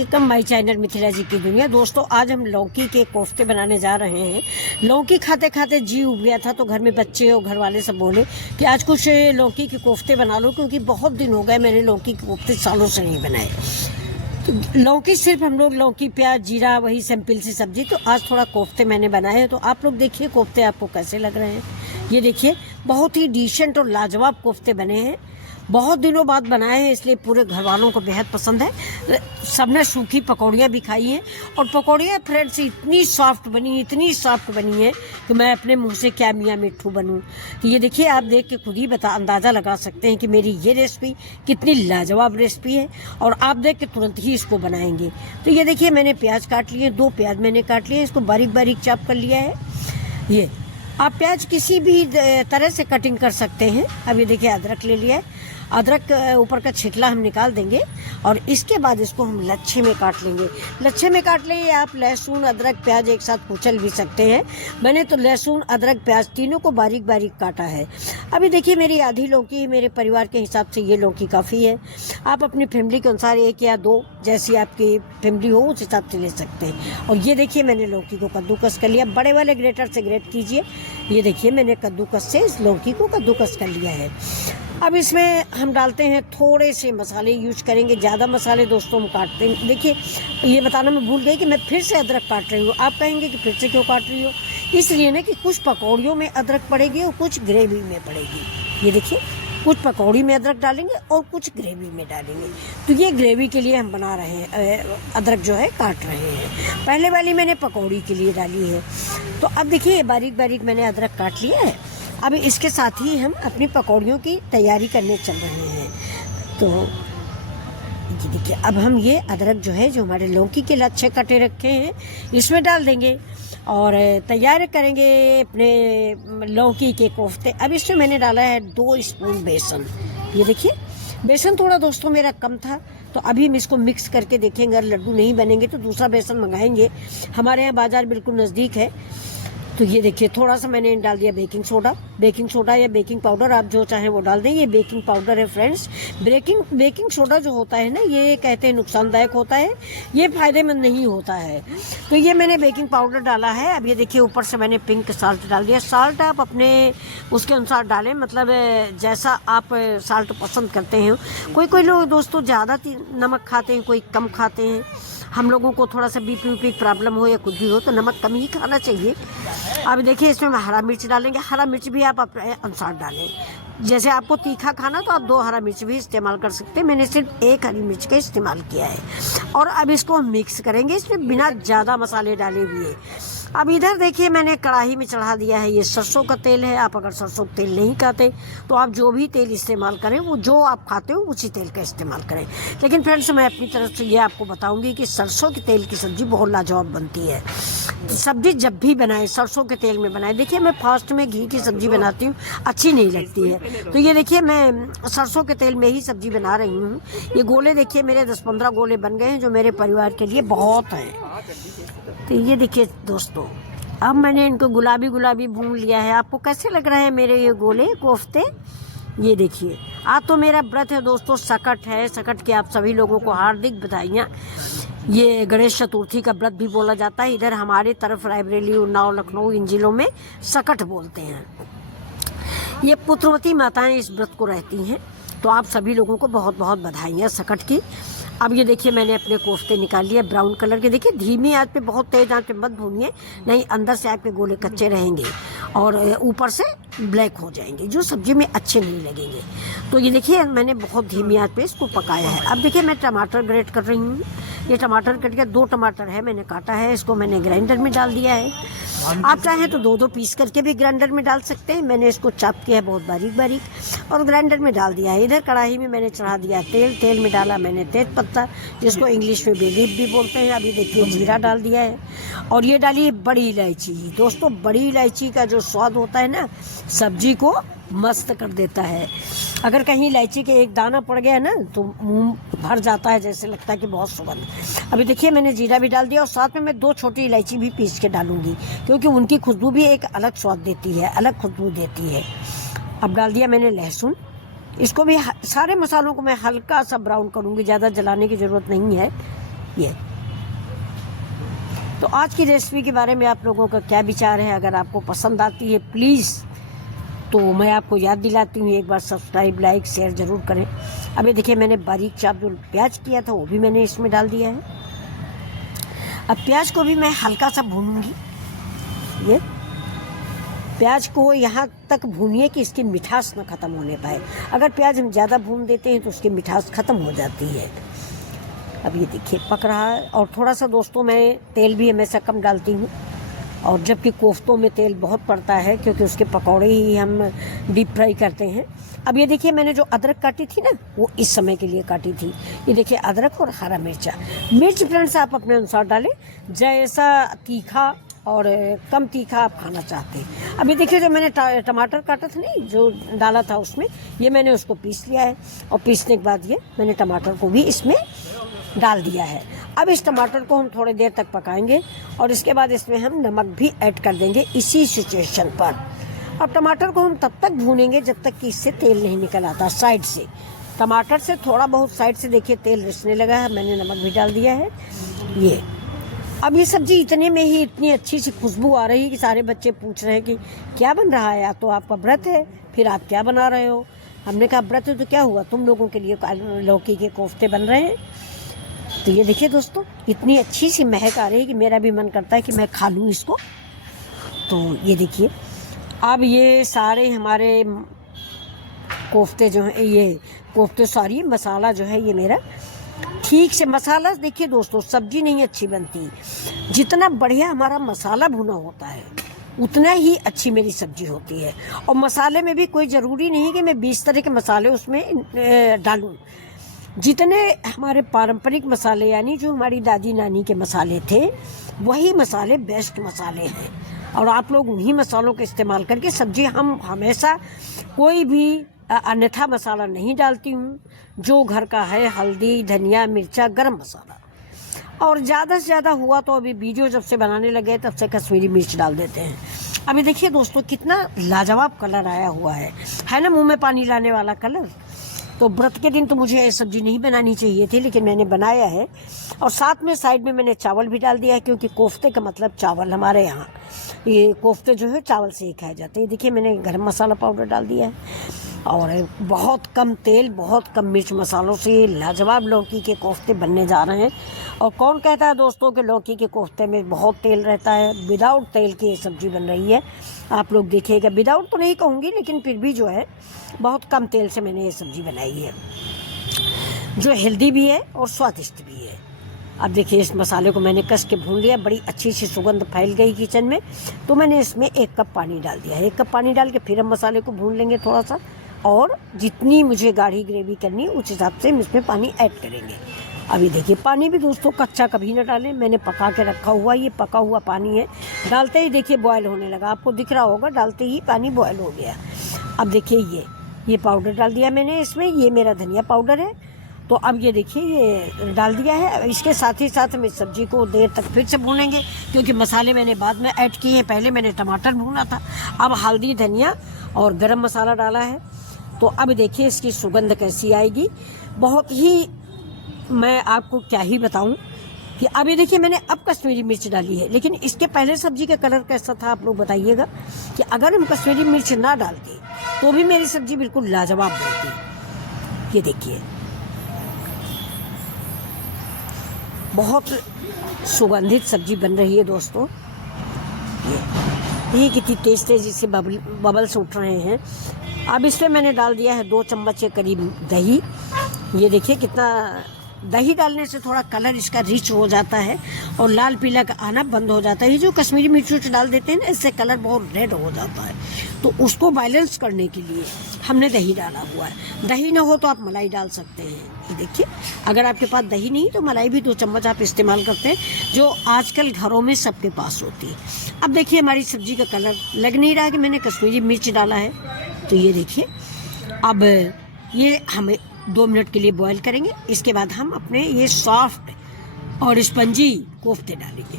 Welcome my channel Mithila जी की दुनिया। दोस्तों आज हम लौकी के कोफ्ते बनाने जा रहे हैं। लौकी खाते खाते जी उब गया था तो घर में बच्चे और घर वाले सब बोले कि आज कुछ लौकी के कोफ्ते बना लो, क्योंकि बहुत दिन हो गए मैंने लौकी के कोफ्ते सालों से नहीं बनाए। तो लौकी सिर्फ हम लोग लौकी प्याज जीरा वही सिंपल सी सब्जी, तो आज थोड़ा कोफ्ते मैंने बनाए हैं। तो आप लोग देखिए कोफ्ते आपको कैसे लग रहे हैं। ये देखिए बहुत ही डिसेंट और लाजवाब कोफ्ते बने हैं। बहुत दिनों बाद बनाए हैं इसलिए पूरे घर वालों को बेहद पसंद है। सबने सूखी पकौड़ियाँ भी खाई हैं और पकौड़ियाँ फ्रेंड्स इतनी सॉफ्ट बनी है कि मैं अपने मुंह से क्या मियाँ मिट्ठू बनूँ। तो ये देखिए आप देख के खुद ही अंदाज़ा लगा सकते हैं कि मेरी ये रेसिपी कितनी लाजवाब रेसिपी है और आप देख के तुरंत ही इसको बनाएंगे। तो ये देखिए मैंने प्याज काट लिए, 2 प्याज मैंने काट लिए, इसको बारीक बारीक चॉप कर लिया है। ये आप प्याज किसी भी तरह से कटिंग कर सकते हैं। अब ये देखिए अदरक ले लिया है, अदरक ऊपर का छिकला हम निकाल देंगे और इसके बाद इसको हम लच्छे में काट लेंगे। लच्छे में काट लेंगे। आप लहसुन अदरक प्याज एक साथ कुचल भी सकते हैं। मैंने तो लहसुन अदरक प्याज तीनों को बारीक बारीक काटा है। अभी देखिए मेरी आधी लौकी, मेरे परिवार के हिसाब से ये लौकी काफ़ी है। आप अपनी फैमिली के अनुसार 1 या 2 जैसी आपकी फैमिली हो उस हिसाब से ले सकते हैं। और ये देखिए मैंने लौकी को कद्दूकस कर लिया। बड़े वाले ग्रेटर से ग्रेट कीजिए। ये देखिए मैंने कद्दूकस से इस लौकी को कद्दूकस कर लिया है। अब इसमें हम डालते हैं थोड़े से मसाले यूज करेंगे। ज़्यादा मसाले दोस्तों हम काटते हैं। देखिए ये बताना मैं भूल गई कि मैं फिर से अदरक काट रही हूँ। आप कहेंगे कि फिर से क्यों काट रही हो? इसलिए ना कि कुछ पकौड़ियों में अदरक पड़ेगी और कुछ ग्रेवी में पड़ेगी। ये देखिए कुछ पकौड़ी में अदरक डालेंगे और कुछ ग्रेवी में डालेंगे। तो ये ग्रेवी के लिए हम बना रहे हैं, अदरक जो है काट रहे हैं। पहले वाली मैंने पकौड़ी के लिए डाली है। तो अब देखिए बारीक बारीक मैंने अदरक काट लिया है। अब इसके साथ ही हम अपनी पकौड़ियों की तैयारी करने चल रहे हैं। तो ये देखिए अब हम ये अदरक जो है जो हमारे लौकी के लच्छे कटे रखे हैं इसमें डाल देंगे और तैयार करेंगे अपने लौकी के कोफ्ते। अब इसमें मैंने डाला है 2 स्पून बेसन। ये देखिए बेसन थोड़ा दोस्तों मेरा कम था तो अभी हम इसको मिक्स करके देखेंगे। अगर लड्डू नहीं बनेंगे तो दूसरा बेसन मंगाएंगे। हमारे यहाँ बाज़ार बिल्कुल नज़दीक है। तो ये देखिए थोड़ा सा मैंने डाल दिया बेकिंग सोडा या बेकिंग पाउडर, आप जो चाहें वो डाल दें। ये बेकिंग पाउडर है फ्रेंड्स। बेकिंग सोडा जो होता है ना ये कहते हैं नुकसानदायक होता है, ये फ़ायदेमंद नहीं होता है। तो ये मैंने बेकिंग पाउडर डाला है। अब ये देखिए ऊपर से मैंने पिंक साल्ट डाल दिया। साल्ट आप अपने उसके अनुसार डालें, मतलब जैसा आप साल्ट पसंद करते हैं। कोई लोग दोस्तों ज़्यादा नमक खाते हैं, कोई कम खाते हैं। हम लोगों को थोड़ा सा बीपी प्रॉब्लम हो या कुछ भी हो तो नमक कम ही खाना चाहिए। अब देखिए इसमें हरा मिर्च डालेंगे। हरा मिर्च भी आप अपने अनुसार डालें। जैसे आपको तीखा खाना तो आप 2 हरा मिर्च भी इस्तेमाल कर सकते हैं। मैंने सिर्फ 1 हरी मिर्च का इस्तेमाल किया है। और अब इसको मिक्स करेंगे इसमें बिना ज़्यादा मसाले डाले हुए। अब इधर देखिए मैंने कढ़ाई में चढ़ा दिया है, ये सरसों का तेल है। आप अगर सरसों का तेल नहीं खाते तो आप जो भी तेल इस्तेमाल करें वो जो आप खाते हो उसी तेल का इस्तेमाल करें। लेकिन फ्रेंड्स मैं अपनी तरफ से ये आपको बताऊंगी कि सरसों के तेल की सब्ज़ी बहुत लाजवाब बनती है। सब्ज़ी जब भी बनाए सरसों के तेल में बनाए। देखिए मैं फास्ट में घी की सब्ज़ी बनाती हूँ, अच्छी नहीं लगती है। तो ये देखिए मैं सरसों के तेल में ही सब्ज़ी बना रही हूँ। ये गोले देखिए मेरे 10-15 गोले बन गए हैं जो मेरे परिवार के लिए बहुत हैं। तो ये देखिए दोस्तों अब मैंने इनको गुलाबी भून लिया है। आपको कैसे लग रहे हैं मेरे ये गोले कोफ्ते? ये देखिए आज तो मेरा व्रत है दोस्तों, सकट है। सकट के आप सभी लोगों को हार्दिक बधाइयाँ। ये गणेश चतुर्थी का व्रत भी बोला जाता है। इधर हमारे तरफ रायबरेली, उन्नाव, लखनऊ इन जिलों में सकट बोलते हैं। ये पुत्रवती माताएं इस व्रत को रहती हैं। तो आप सभी लोगों को बहुत बहुत बधाइयाँ सकट की। अब ये देखिए मैंने अपने कोफ्ते निकाल लिए ब्राउन कलर के। देखिए धीमी आंच पे, बहुत तेज़ आंच पे मत भूनिए, नहीं अंदर से आपके गोले कच्चे रहेंगे और ऊपर से ब्लैक हो जाएंगे जो सब्जी में अच्छे नहीं लगेंगे। तो ये देखिए मैंने बहुत धीमी आंच पे इसको पकाया है। अब देखिए मैं टमाटर ग्रेट कर रही हूँ। ये टमाटर कट के 2 टमाटर है मैंने काटा है, इसको मैंने ग्राइंडर में डाल दिया है। आप चाहें तो 2-2 पीस करके भी ग्राइंडर में डाल सकते हैं। मैंने इसको चॉप किया है बहुत बारीक बारीक और ग्राइंडर में डाल दिया है। इधर कढ़ाई में मैंने चढ़ा दिया तेल में डाला मैंने तेज पत्ता, जिसको इंग्लिश में बे लीफ भी बोलते हैं। अभी देखिए जीरा डाल दिया है और ये डाली है बड़ी इलायची। दोस्तों बड़ी इलायची का जो स्वाद होता है ना सब्जी को मस्त कर देता है। अगर कहीं इलायची के एक दाना पड़ गया ना तो मुंह भर जाता है, जैसे लगता है कि बहुत सुगंध। अभी देखिए मैंने जीरा भी डाल दिया और साथ में मैं 2 छोटी इलायची भी पीस के डालूंगी, क्योंकि उनकी खुशबू भी एक अलग स्वाद देती है, अलग खुशबू देती है। अब डाल दिया मैंने लहसुन। इसको भी सारे मसालों को मैं हल्का सा ब्राउन करूंगी, ज़्यादा जलाने की ज़रूरत नहीं है। ये। तो आज की रेसिपी के बारे में आप लोगों का क्या विचार है? अगर आपको पसंद आती है प्लीज़ तो मैं आपको याद दिलाती हूँ, एक बार सब्सक्राइब, लाइक, शेयर ज़रूर करें। अभी देखिए मैंने बारीक चाप जो प्याज किया था वो भी मैंने इसमें डाल दिया है। अब प्याज को भी मैं हल्का सा भूनूंगी। ये प्याज को यहाँ तक भूनिए कि इसकी मिठास ना ख़त्म होने पाए। अगर प्याज हम ज़्यादा भून देते हैं तो उसकी मिठास ख़त्म हो जाती है। अब ये देखिए पक रहा है। और थोड़ा सा दोस्तों मैं तेल भी हमेशा कम डालती हूँ, और जबकि कोफ्तों में तेल बहुत पड़ता है क्योंकि उसके पकौड़े ही हम डीप फ्राई करते हैं। अब ये देखिए मैंने जो अदरक काटी थी ना वो इस समय के लिए काटी थी। ये देखिए अदरक और हरा मिर्चा। मिर्च फ्रेंड्स आप अपने अनुसार डालें, जैसा तीखा और कम तीखा आप खाना चाहते हैं। अब ये देखिए जो मैंने टमाटर काटा था नहीं, जो डाला था उसमें, ये मैंने उसको पीस लिया है। और पीसने के बाद ये मैंने टमाटर को भी इसमें डाल दिया है। अब इस टमाटर को हम थोड़ी देर तक पकाएंगे और इसके बाद इसमें हम नमक भी ऐड कर देंगे इसी सिचुएशन पर। अब टमाटर को हम तब तक भूनेंगे जब तक कि इससे तेल नहीं निकल आता साइड से। टमाटर से थोड़ा बहुत साइड से देखिए तेल रिसने लगा है, मैंने नमक भी डाल दिया है। ये अब ये सब्जी इतने में ही इतनी अच्छी सी खुशबू आ रही है कि सारे बच्चे पूछ रहे हैं कि क्या बन रहा है? या तो आपका व्रत है, फिर आप क्या बना रहे हो? हमने कहा व्रत है तो क्या हुआ, तुम लोगों के लिए लौकी के कोफ्ते बन रहे हैं। तो ये देखिए दोस्तों इतनी अच्छी सी महक आ रही है कि मेरा भी मन करता है कि मैं खा लूँ इसको। तो ये देखिए अब ये सारे हमारे कोफ्ते जो हैं, ये कोफ्ते सॉरी मसाला जो है ये मेरा ठीक से, मसाला देखिए दोस्तों सब्जी नहीं अच्छी बनती, जितना बढ़िया हमारा मसाला भुना होता है उतना ही अच्छी मेरी सब्जी होती है। और मसाले में भी कोई ज़रूरी नहीं कि मैं 20 तरह के मसाले उसमें डालूं। जितने हमारे पारंपरिक मसाले यानी जो हमारी दादी नानी के मसाले थे वही मसाले बेस्ट मसाले हैं, और आप लोग उन्हीं मसालों का इस्तेमाल करके सब्जी, हम हमेशा कोई भी अन्यथा मसाला नहीं डालती हूँ। जो घर का है, हल्दी, धनिया, मिर्चा, गरम मसाला, और ज़्यादा से ज़्यादा हुआ तो अभी वीडियो जब से बनाने लगे तब से कश्मीरी मिर्च डाल देते हैं। अभी देखिए दोस्तों कितना लाजवाब कलर आया हुआ है ना, मुंह में पानी लाने वाला कलर। तो व्रत के दिन तो मुझे ये सब्जी नहीं बनानी चाहिए थी, लेकिन मैंने बनाया है। और साथ में साइड में मैंने चावल भी डाल दिया है, क्योंकि कोफ्ते का मतलब चावल, हमारे यहाँ ये कोफ्ते जो है चावल से ही खाए जाते हैं। देखिए मैंने गरम मसाला पाउडर डाल दिया है, और बहुत कम तेल, बहुत कम मिर्च मसालों से लाजवाब लौकी के कोफ्ते बनने जा रहे हैं। और कौन कहता है दोस्तों कि लौकी के कोफ्ते में बहुत तेल रहता है? विदाउट तेल की ये सब्ज़ी बन रही है। आप लोग देखिएगा, विदाउट तो नहीं कहूँगी लेकिन फिर भी जो है बहुत कम तेल से मैंने ये सब्ज़ी बनाई है, जो हेल्दी भी है और स्वादिष्ट भी है। अब देखिए इस मसाले को मैंने कस के भून लिया, बड़ी अच्छी सी सुगंध फैल गई किचन में। तो मैंने इसमें 1 कप पानी डाल दिया है। 1 कप पानी डाल के फिर हम मसाले को भून लेंगे थोड़ा सा, और जितनी मुझे गाढ़ी ग्रेवी करनी उस हिसाब से हम इसमें पानी ऐड करेंगे। अभी देखिए पानी भी दोस्तों कच्चा कभी ना डालें, मैंने पका के रखा हुआ, ये पका हुआ पानी है। डालते ही देखिए बॉयल होने लगा, आपको दिख रहा होगा, डालते ही पानी बॉयल हो गया। अब देखिए ये पाउडर डाल दिया मैंने इसमें, ये मेरा धनिया पाउडर है। तो अब ये देखिए ये डाल दिया है। इसके साथ ही साथ हम इस सब्ज़ी को देर तक फिर से भूनेंगे, क्योंकि मसाले मैंने बाद में ऐड किए हैं, पहले मैंने टमाटर भूना था। अब हल्दी, धनिया और गरम मसाला डाला है। तो अब देखिए इसकी सुगंध कैसी आएगी, बहुत ही, मैं आपको क्या ही बताऊं कि अभी देखिए मैंने अब कश्मीरी मिर्च डाली है, लेकिन इसके पहले सब्जी का कलर कैसा था आप लोग बताइएगा। कि अगर हम कश्मीरी मिर्च ना डालते तो भी मेरी सब्जी बिल्कुल लाजवाब बनती। ये देखिए बहुत सुगंधित सब्जी बन रही है दोस्तों। ये कितनी टेस्ट है, जिससे बबल्स उठ रहे हैं। अब इसमें मैंने डाल दिया है 2 चम्मच के करीब दही। ये देखिए कितना, दही डालने से थोड़ा कलर इसका रिच हो जाता है और लाल पीला का आना बंद हो जाता है। ये जो कश्मीरी मिर्च डाल देते हैं ना, इससे कलर बहुत रेड हो जाता है। तो उसको बैलेंस करने के लिए हमने दही डाला हुआ है। दही ना हो तो आप मलाई डाल सकते हैं। ये देखिए अगर आपके पास दही नहीं तो मलाई भी 2 चम्मच आप इस्तेमाल करते हैं, जो आजकल घरों में सबके पास होती है। अब देखिए हमारी सब्जी का कलर लग नहीं रहा कि मैंने कश्मीरी मिर्च डाला है। तो ये देखिए अब ये हमें 2 मिनट के लिए बॉईल करेंगे। इसके बाद हम अपने ये सॉफ्ट और स्पंजी कोफ्ते डालेंगे।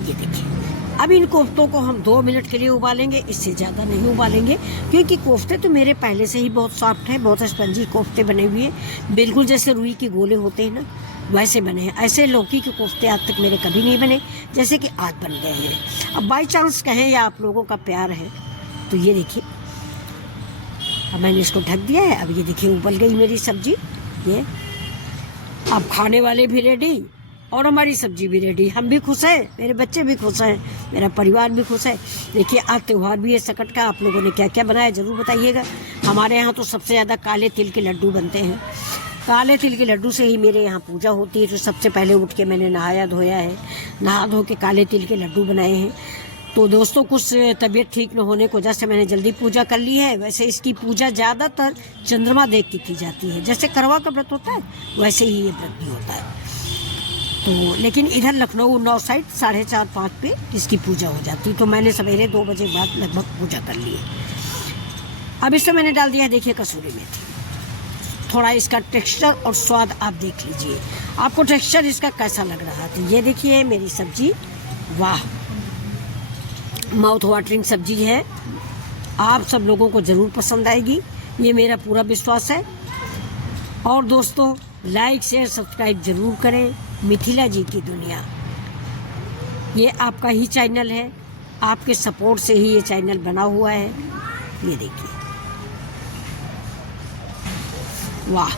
ये देखिए अब इन कोफ्तों को हम 2 मिनट के लिए उबालेंगे, इससे ज़्यादा नहीं उबालेंगे, क्योंकि कोफ्ते तो मेरे पहले से ही बहुत सॉफ्ट है, बहुत स्पंजी कोफ्ते बने हुए हैं, बिल्कुल जैसे रुई के गोले होते हैं ना वैसे बने हैं। ऐसे लौकी के कोफ्ते आज तक मेरे कभी नहीं बने जैसे कि आज बन गए हैं। अब बाई चांस कहें या आप लोगों का प्यार है तो ये देखिए, अब मैंने इसको ढक दिया है। अब ये देखिए उबल गई मेरी सब्जी। ये अब खाने वाले भी रेडी और हमारी सब्जी भी रेडी, हम भी खुश हैं, मेरे बच्चे भी खुश हैं, मेरा परिवार भी खुश है। देखिए आज त्यौहार भी है सकट का, आप लोगों ने क्या क्या बनाया ज़रूर बताइएगा। हमारे यहाँ तो सबसे ज़्यादा काले तिल के लड्डू बनते हैं। काले तिल के लड्डू से ही मेरे यहाँ पूजा होती है। तो सबसे पहले उठ के मैंने नहाया धोया है, नहा धो के काले तिल के लड्डू बनाए हैं। तो दोस्तों कुछ तबीयत ठीक न होने की वजह से मैंने जल्दी पूजा कर ली है। वैसे इसकी पूजा ज़्यादातर चंद्रमा देख के की जाती है, जैसे करवा का व्रत होता है वैसे ही ये व्रत भी होता है। तो लेकिन इधर लखनऊ उन्नाव साइड 4:30-5 पे इसकी पूजा हो जाती, तो मैंने सवेरे 2 बजे बाद लगभग पूजा कर ली है। अब इसमें मैंने डाल दिया है देखिए कसूरी मेथी। थोड़ा इसका टेक्सचर और स्वाद आप देख लीजिए, आपको टेक्सचर इसका कैसा लग रहा है। तो ये देखिए मेरी सब्जी, वाह माउथ वाटरिंग सब्जी है, आप सब लोगों को ज़रूर पसंद आएगी, ये मेरा पूरा विश्वास है। और दोस्तों लाइक शेयर सब्सक्राइब ज़रूर करें। मिथिला जी की दुनिया ये आपका ही चैनल है, आपके सपोर्ट से ही ये चैनल बना हुआ है। ये देखिए वाह।